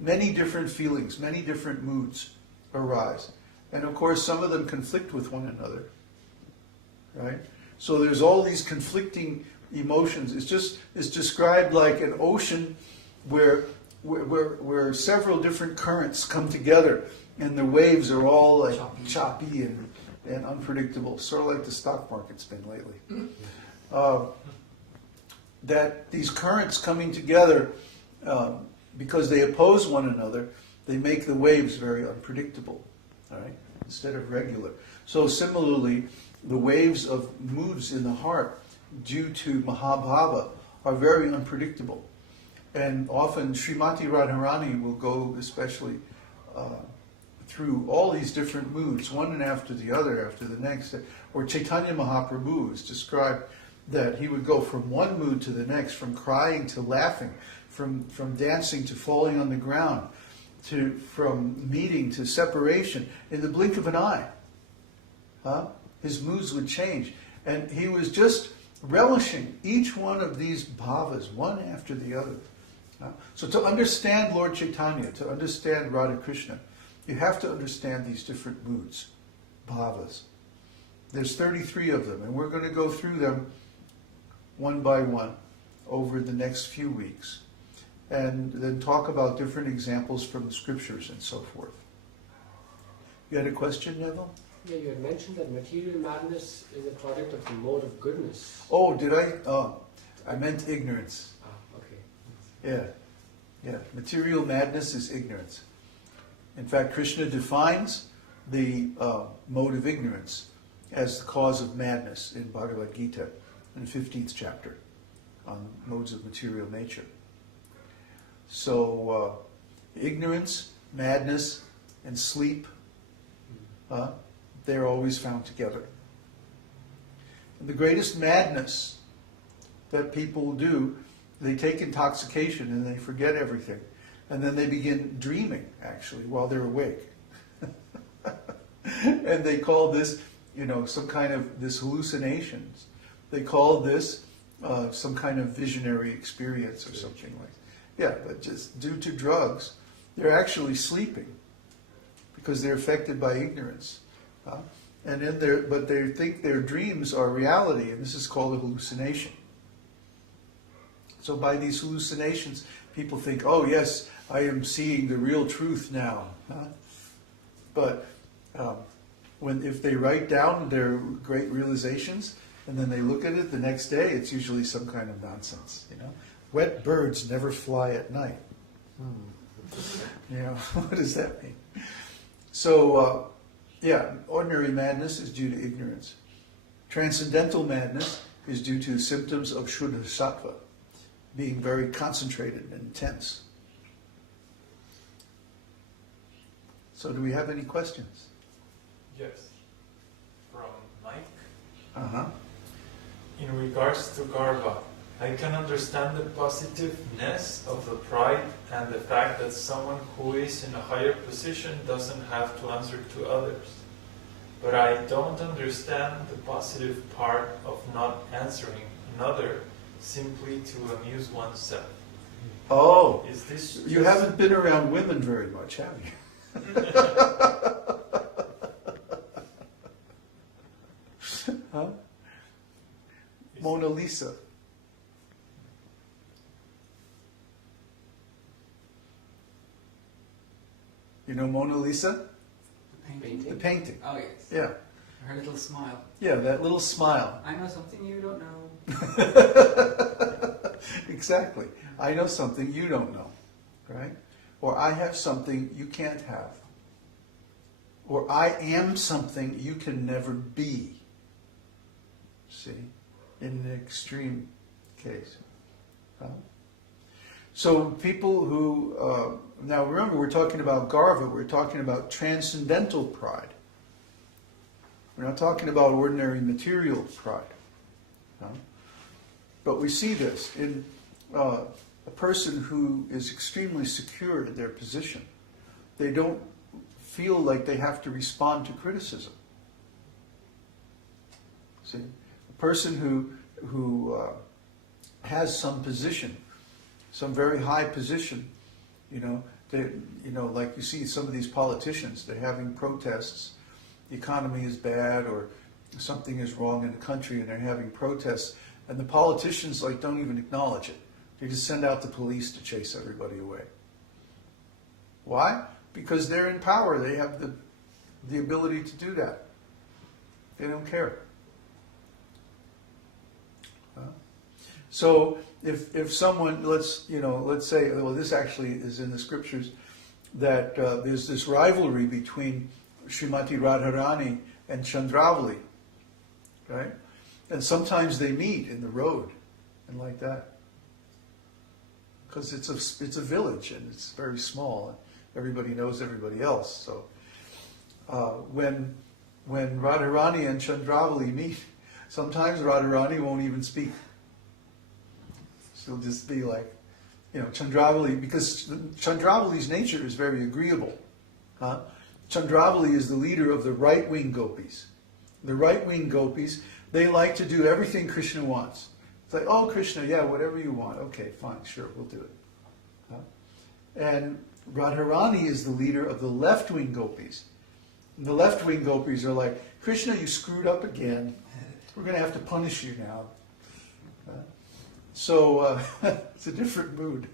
many different feelings, many different moods arise. And of course, some of them conflict with one another, right? So there's all these conflicting emotions. It's described like an ocean where several different currents come together, and the waves are all like choppy and unpredictable, sort of like the stock market's been lately. That these currents coming together, because they oppose one another, they make the waves very unpredictable, all right, instead of regular. So similarly, the waves of moods in the heart, due to Mahabhava, are very unpredictable. And often Srimati Radharani will go especially through all these different moods, one after the other, after the next. Or Chaitanya Mahaprabhu is described that he would go from one mood to the next, from crying to laughing, from dancing to falling on the ground, from meeting to separation, in the blink of an eye. His moods would change. And he was just relishing each one of these bhavas, one after the other. So to understand Lord Chaitanya, to understand Radha Krishna, you have to understand these different moods, bhavas. There's 33 of them, and we're going to go through them one by one over the next few weeks, and then talk about different examples from the scriptures and so forth. You had a question, Neville? Yeah, you had mentioned that material madness is a product of the mode of goodness. Oh, did I? Oh, I meant ignorance. Okay. Yeah. Material madness is ignorance. In fact, Krishna defines the mode of ignorance as the cause of madness in Bhagavad Gita, in the 15th chapter, on modes of material nature. So, ignorance, madness, and sleep, they're always found together. And the greatest madness that people do, they take intoxication and they forget everything. And then they begin dreaming, actually, while they're awake. And they call this, some kind of, this hallucinations. They call this some kind of visionary experience or something like that. Yeah, but just due to drugs, they're actually sleeping because they're affected by ignorance. But they think their dreams are reality, and this is called a hallucination. So by these hallucinations, people think, oh yes, I am seeing the real truth now. But if they write down their great realizations, and then they look at it the next day, it's usually some kind of nonsense. Wet birds never fly at night. What does that mean? So, ordinary madness is due to ignorance. Transcendental madness is due to symptoms of Shuddha Sattva, being very concentrated and intense. So do we have any questions? Yes. From Mike. Uh-huh. In regards to garva, I can understand the positiveness of the pride and the fact that someone who is in a higher position doesn't have to answer to others. But I don't understand the positive part of not answering another simply to amuse oneself. Oh, is this you haven't been around women very much, have you? Huh? Mona Lisa. You know Mona Lisa? The painting. The painting. Oh, yes. Yeah. Her little smile. Yeah, that little smile. I know something you don't know. Exactly. I know something you don't know, right? Or I have something you can't have. Or I am something you can never be. See? In the extreme case. So people who... now remember, we're talking about garva, we're talking about transcendental pride. We're not talking about ordinary material pride. But we see this in a person who is extremely secure in their position. They don't feel like they have to respond to criticism. See? A person who has some position, some very high position, Like you see some of these politicians, they're having protests. The economy is bad, or something is wrong in the country, and they're having protests. And the politicians don't even acknowledge it. They just send out the police to chase everybody away. Why? Because they're in power. They have the ability to do that. They don't care. So if someone, let's say, well, this actually is in the scriptures, that there's this rivalry between Srimati Radharani and Chandravali, right? And sometimes they meet in the road and like that, because it's a village and it's very small. Everybody knows everybody else. So when Radharani and Chandravali meet, sometimes Radharani won't even speak. She'll just be like, Chandravali, because Chandravali's nature is very agreeable. Chandravali is the leader of the right-wing gopis. The right-wing gopis, they like to do everything Krishna wants. It's like, oh, Krishna, yeah, whatever you want. Okay, fine, sure, we'll do it. And Radharani is the leader of the left-wing gopis. And the left-wing gopis are like, Krishna, you screwed up again. We're going to have to punish you now. So it's a different mood.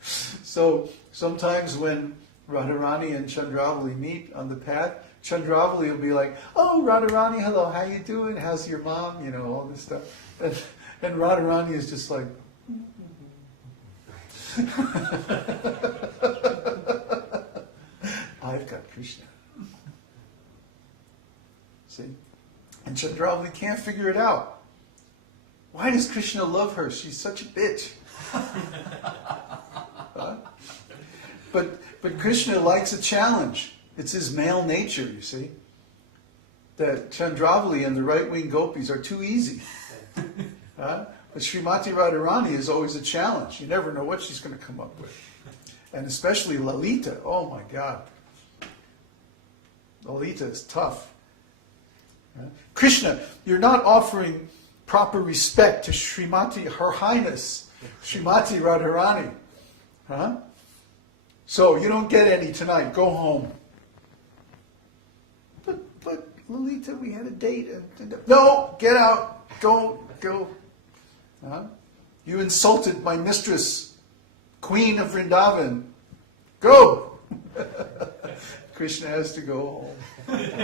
So sometimes when Radharani and Chandravali meet on the path, Chandravali will be like, oh, Radharani, hello, how you doing? How's your mom? All this stuff. And Radharani is just like, I've got Krishna. See? And Chandravali can't figure it out. Why does Krishna love her? She's such a bitch. But Krishna likes a challenge. It's his male nature, you see. That Chandravali and the right-wing gopis are too easy. But Srimati Radharani is always a challenge. You never know what she's going to come up with. And especially Lalita. Oh my God. Lalita is tough. Krishna, you're not offering proper respect to Srimati, Her Highness, Srimati Radharani. So you don't get any tonight. Go home. But Lalita, we had a date. No, get out. Go. You insulted my mistress, Queen of Vrindavan. Go. Krishna has to go home.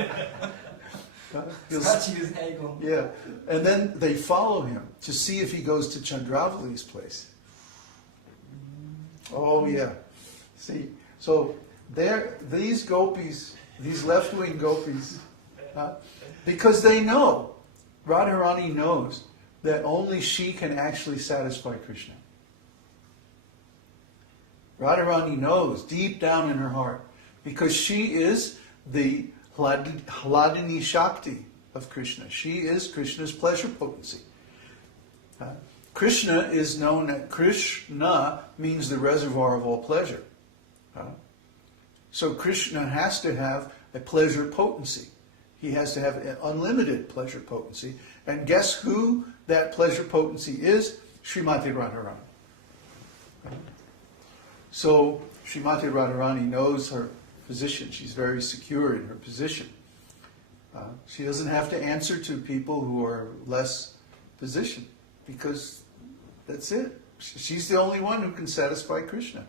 Yeah, and then they follow him to see if he goes to Chandravali's place. Oh yeah, see, so these gopis, these left-wing gopis, because they know, Radharani knows that only she can actually satisfy Krishna. Radharani knows deep down in her heart, because she is the Hladini Shakti of Krishna. She is Krishna's pleasure potency. Krishna is known as, Krishna means the reservoir of all pleasure. So Krishna has to have a pleasure potency. He has to have an unlimited pleasure potency. And guess who that pleasure potency is? Srimati Radharani. So Srimati Radharani knows her position. She's very secure in her position. She doesn't have to answer to people who are less positioned, because that's it. She's the only one who can satisfy Krishna.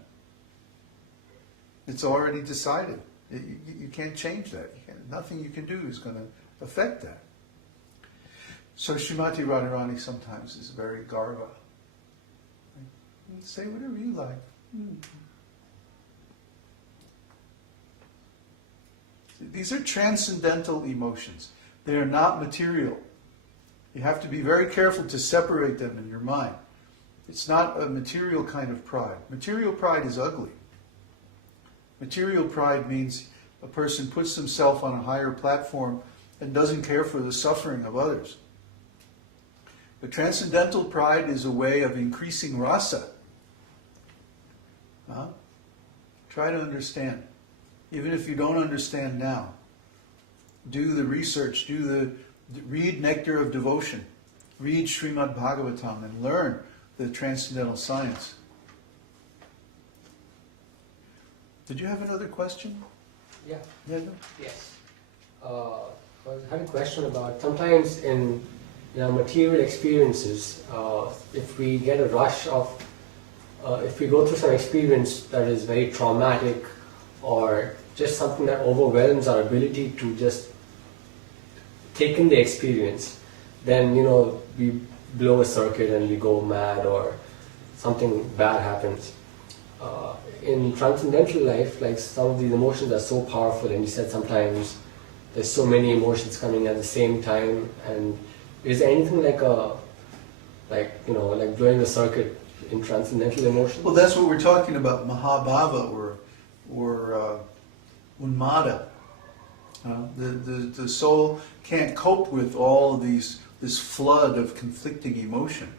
It's already decided. You can't change that. Nothing you can do is going to affect that. So Srimati Radharani sometimes is very garva. Say whatever you like. These are transcendental emotions. They are not material. You have to be very careful to separate them in your mind. It's not a material kind of pride. Material pride is ugly. Material pride means a person puts himself on a higher platform and doesn't care for the suffering of others. But transcendental pride is a way of increasing rasa. Try to understand. Even if you don't understand now, do the research, read Nectar of Devotion, read Srimad Bhagavatam, and learn the transcendental science. Did you have another question? Yeah. Yeah, no? Yes. I had a question about sometimes in material experiences, if we get a rush of, if we go through some experience that is very traumatic or just something that overwhelms our ability to just take in the experience, then we blow a circuit and we go mad or something bad happens. In transcendental life, like some of these emotions are so powerful, and you said sometimes there's so many emotions coming at the same time, and is there anything like blowing a circuit in transcendental emotions? Well, that's what we're talking about, mahabhava or unmāda. The soul can't cope with all of this flood of conflicting emotion.